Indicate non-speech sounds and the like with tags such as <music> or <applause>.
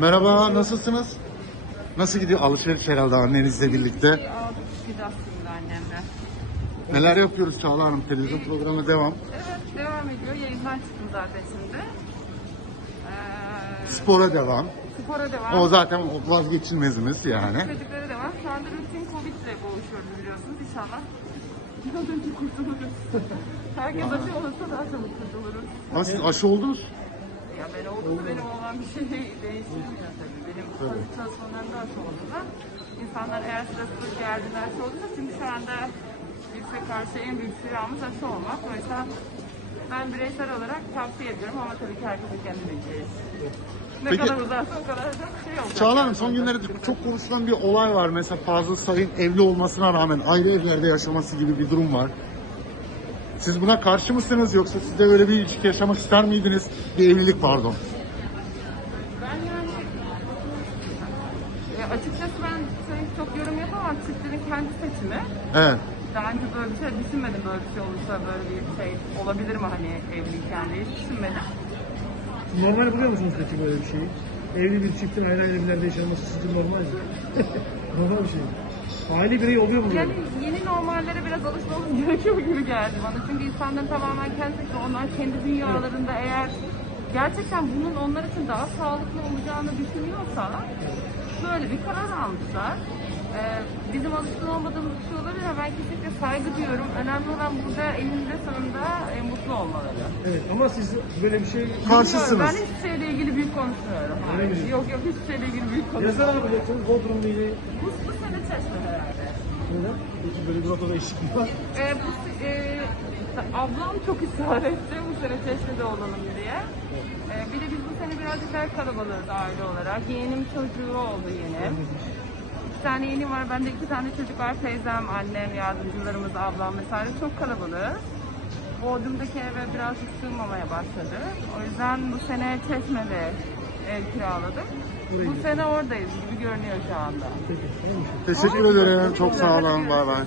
Merhaba, nasılsınız? Nasıl gidiyor alışveriş herhalde annenizle birlikte? Bir aldık gideceğiz şimdi annemle. Neler yapıyoruz Çağla Hanım? Televizyon programı devam. Evet devam ediyor. Yayından çıktım zaten şimdi. Ee, Spora devam. spora devam. O zaten vazgeçilmezimiz yani. Çocuklara devam. Şu anda rutin Covid ile boğuşuyoruz biliyorsunuz. İnşallah bir an önce kurtuluruz. Herkes aşı olursa daha çabuk kurtuluruz. Ama siz aşı oldunuz. Ya ben oldum benim olan bir şey <laughs> değiştirmiyor tabii. Benim sağlık çalışmalarımda aşı oldular. İnsanlar eğer sırasında geldiğinde aşı olursa çünkü şu anda virüse karşı en büyük silahımız aşı olmak. O yüzden ben bireysel olarak tavsiye ediyorum ama tabii ki herkesin kendi bileceği. Ne Peki- kadar uzarsa o kadar da şey olacak. Çağla Hanım son günlerde çok konuşulan bir olay var. Mesela Fazıl Say'ın evli olmasına rağmen ayrı evlerde yaşaması gibi bir durum var. Siz buna karşı mısınız yoksa siz de böyle bir ilişki yaşamak ister miydiniz? Bir evlilik pardon. Ben yani ya açıkçası ben şey, çok yorum yapamam. Çiftlerin kendi seçimi. Evet. Daha önce böyle bir şey düşünmedim böyle bir şey olursa böyle bir şey olabilir mi hani evliyken diye hiç düşünmedim. Normal buluyor musunuz peki böyle bir şeyi? Evli bir çiftin ayrı ayrı evlerde yaşaması sizce normal mi? <laughs> normal bir şey mi? Aile bireyi oluyor mu Yani böyle? yeni normallere biraz alışmamız gerekiyor gibi geldi bana. Çünkü insanların tamamen kendi seçimi, onlar kendi dünyalarında eğer gerçekten bunun onlar için daha sağlıklı olacağını düşünüyorsa böyle bir karar almışlar. Ee, bizim alışkın olmadığımız bir şey olabilir ama ben kesinlikle saygı duyuyorum. Önemli olan burada eninde sonunda e, mutlu olmaları. Evet ama siz böyle bir şey... Karşısınız. Bilmiyorum, Ben hiçbir şeyle ilgili büyük konuşmuyorum. Öyle Hayır. mi? Yok yok hiçbir şeyle ilgili büyük Ne konuşmuyorum. zaman yapacaksınız Bodrum'la ilgili? Bu, bu sene çeşme herhalde. Neden? Peki böyle bir rotada eşitlik var. Ee, bu, e, ablam çok ısrar etti bu sene Çeşme'de olalım diye. Ee, bir de biz bu sene birazcık daha kalabalığız aile olarak. Yeğenim çocuğu oldu yeni. İki tane yeğenim var. Bende iki tane çocuk var. Teyzem, annem, yardımcılarımız, ablam vesaire. Çok kalabalığız. Bodrum'daki eve biraz sığmamaya başladı. O yüzden bu sene Çeşme'de ev kiraladık. Bu sene oradayız gibi görünüyor şu anda. Teşekkür ederim. Çok sağ olun. Bay bay.